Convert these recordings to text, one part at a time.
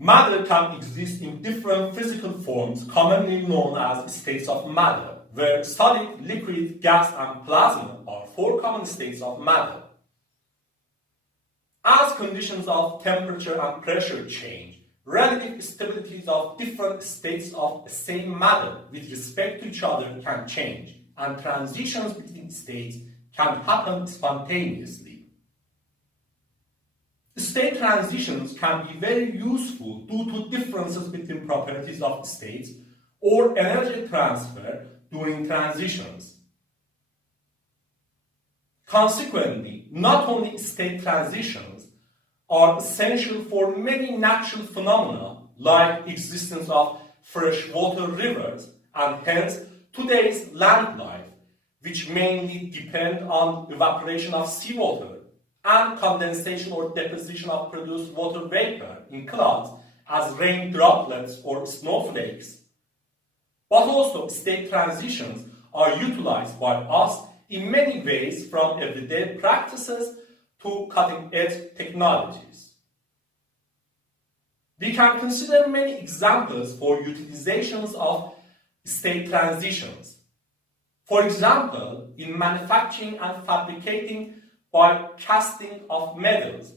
Matter can exist in different physical forms commonly known as states of matter, where solid, liquid, gas, and plasma are four common states of matter. As conditions of temperature and pressure change, relative stabilities of different states of the same matter with respect to each other can change, and transitions between states can happen spontaneously. State transitions can be very useful due to differences between properties of states or energy transfer during transitions. Consequently, not only state transitions are essential for many natural phenomena like existence of freshwater rivers and hence today's land life, which mainly depend on evaporation of seawater and condensation or deposition of produced water vapor in clouds as rain droplets or snowflakes. But also state transitions are utilized by us in many ways, from everyday practices to cutting-edge technologies. We can consider many examples for utilizations of state transitions. For example, in manufacturing and fabricating by casting of metals,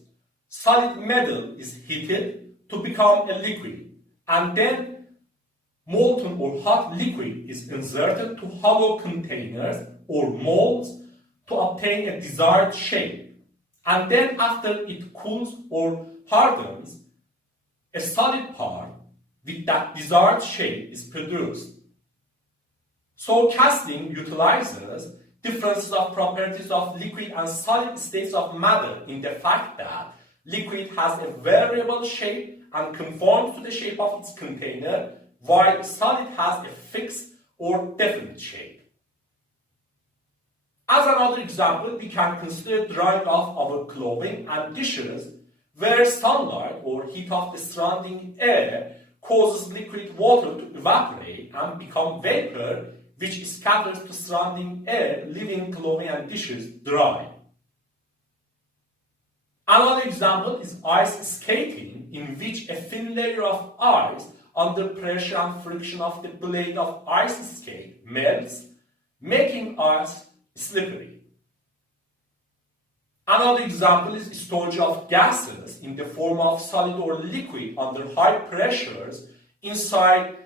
solid metal is heated to become a liquid, and then molten or hot liquid is inserted to hollow containers or molds to obtain a desired shape. And then after it cools or hardens, a solid part with that desired shape is produced. So casting utilizes differences of properties of liquid and solid states of matter in the fact that liquid has a variable shape and conforms to the shape of its container, while solid has a fixed or definite shape. As another example, we can consider drying off our clothing and dishes where sunlight or heat of the surrounding air causes liquid water to evaporate and become vapor, which scatters to surrounding air, leaving clothing and dishes dry. Another example is ice skating, in which a thin layer of ice under pressure and friction of the blade of ice skate melts, making ice slippery. Another example is storage of gases in the form of solid or liquid under high pressures inside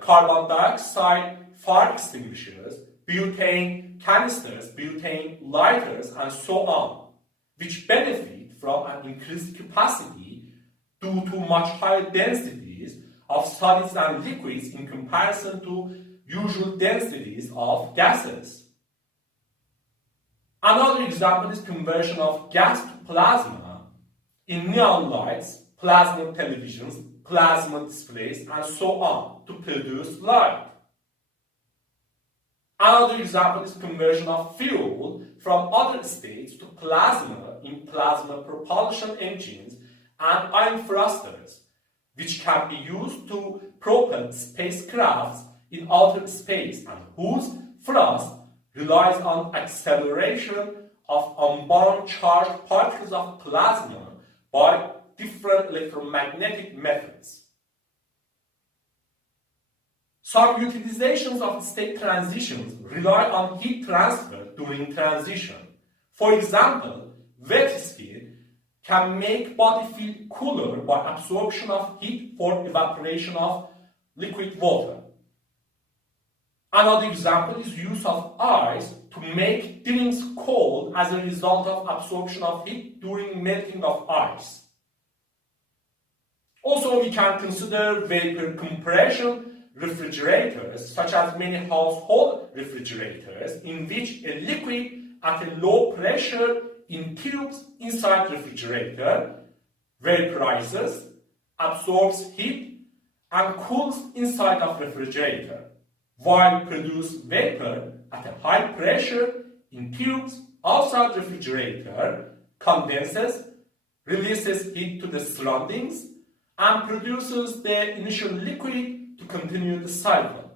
carbon dioxide fire extinguishers, butane canisters, butane lighters, and so on, which benefit from an increased capacity due to much higher densities of solids and liquids in comparison to usual densities of gases. Another example is conversion of gas to plasma in neon lights, plasma televisions, plasma displays, and so on to produce light. Another example is conversion of fuel from other states to plasma in plasma propulsion engines and ion thrusters, which can be used to propel spacecrafts in outer space and whose thrust relies on acceleration of unbound charged particles of plasma by different electromagnetic methods. Some utilizations of state transitions rely on heat transfer during transition. For example, wet skin can make body feel cooler by absorption of heat for evaporation of liquid water. Another example is use of ice to make drinks cold as a result of absorption of heat during melting of ice. Also, we can consider vapor compression refrigerators, such as many household refrigerators, in which a liquid at a low pressure in tubes inside refrigerator vaporizes, absorbs heat, and cools inside of refrigerator, while produced vapor at a high pressure in tubes outside refrigerator condenses, releases heat to the surroundings, and produces the initial liquid to continue the cycle.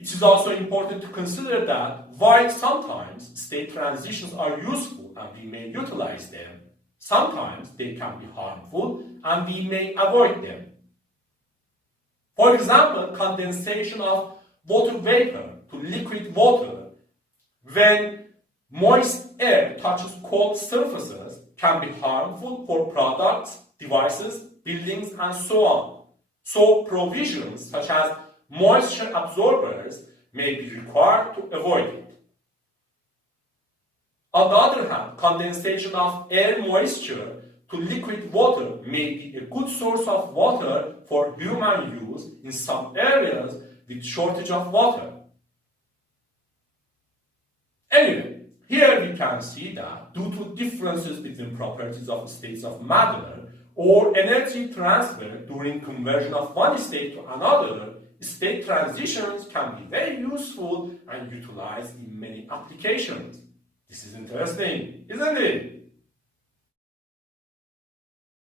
It is also important to consider that while sometimes state transitions are useful and we may utilize them, Sometimes they can be harmful and we may avoid them. For example, condensation of water vapor to liquid water when moist air touches cold surfaces can be harmful for products, devices, buildings, and so on. So provisions such as moisture absorbers may be required to avoid it. On the other hand, condensation of air moisture to liquid water may be a good source of water for human use in some areas with shortage of water. Anyway, here we can see that due to differences between properties of states of matter or energy transfer during conversion of one state to another, state transitions can be very useful and utilized in many applications. This is interesting, isn't it?